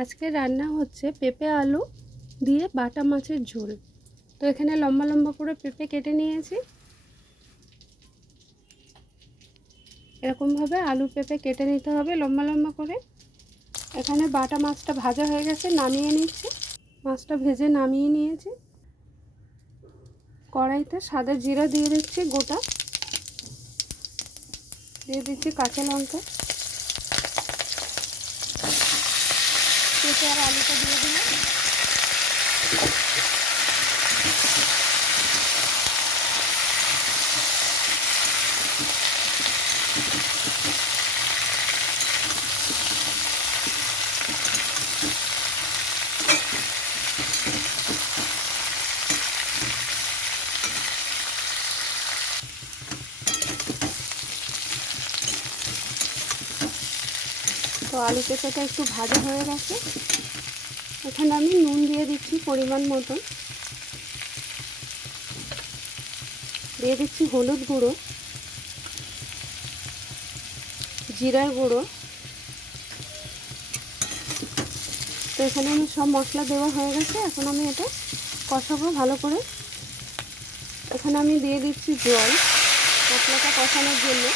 আজকে রান্না হচ্ছে পেঁপে আলু দিয়ে বাটা মাছের ঝোল। তো এখানে লম্বা লম্বা করে পেঁপে কেটে নিয়েছি। এরকমভাবে আলু পেঁপে কেটে নিতে হবে লম্বা লম্বা করে। এখানে বাটা মাছটা ভাজা হয়ে গেছে, নামিয়ে নিচ্ছি। মাছটা ভেজে নামিয়ে নিয়েছি। কড়াইতে সাদা জিরা দিয়ে দিচ্ছি গোটা, দিয়ে দিচ্ছি কাঁচা লঙ্কা, পেঁপে আর আলুটা দিয়ে দিলাম। তো আলু পেঁপেটা একটু ভাজা হয়ে গেছে। এখানে আমি নুন দিয়ে দিচ্ছি পরিমাণ মতন, দিয়ে দিচ্ছি হলুদ গুঁড়ো, জিরার গুঁড়ো। তো এখানে আমি সব মশলা দেওয়া হয়ে গেছে। এখন আমি এটা কষাবো ভালো করে। এখানে আমি দিয়ে দিচ্ছি জল মশলাটা কষানোর জন্য।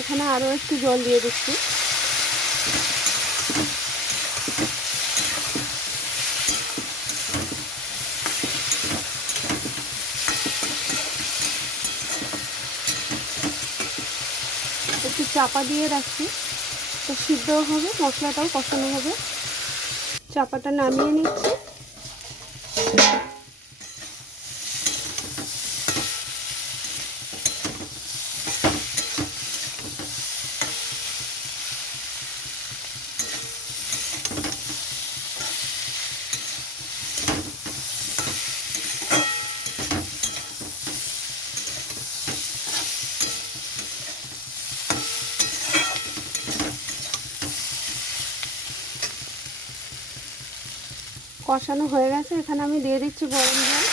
এখানে আরও একটু জল দিয়ে দিচ্ছি। একটু চাপা দিয়ে রাখছি, তো সিদ্ধও হবে, মশলাটাও কষানো হবে। চাপাটা নামিয়ে নিচ্ছি। কষানো হয়ে গেছে। এখানে আমি দিয়ে দিচ্ছি গরম জল।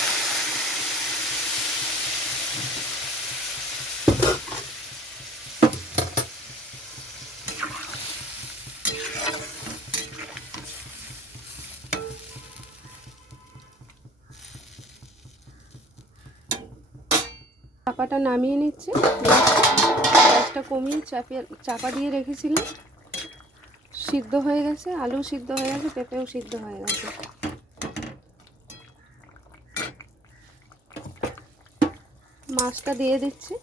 চাপাটা নামিয়ে নিচ্ছি। গ্যাসটা কমিয়ে চাপা দিয়ে রেখেছিলাম। সিদ্ধ হয়ে গেছে, আলু সিদ্ধ হয়ে গেছে, পেঁপেও সিদ্ধ হয়ে গেছে। মাছটা দিয়ে দিচ্ছি।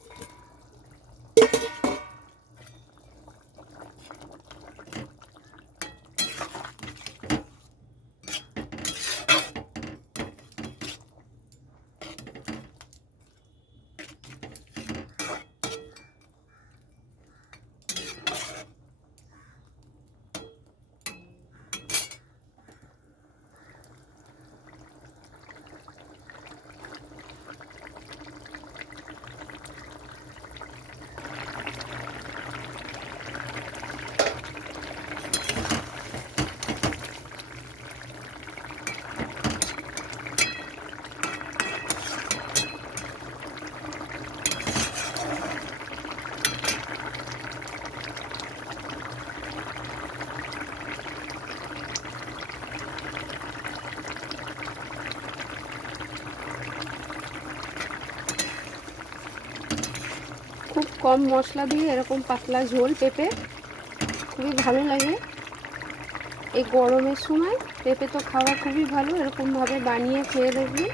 খুব কম মশলা দিয়ে এরকম পাতলা ঝোল পেঁপে খুবই ভালো লাগে। এই গরমের সময় পেঁপে তো খাওয়া খুবই ভালো। এরকমভাবে বানিয়ে খেয়ে দেখবেন,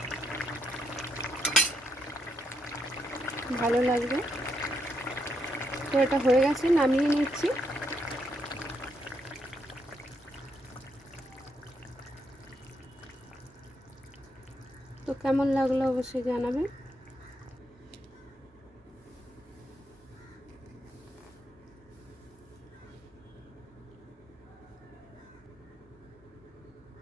ভালো লাগবে। তো এটা হয়ে গেছে, নামিয়ে নিচ্ছি। তো কেমন লাগলো অবশ্যই জানাবেন।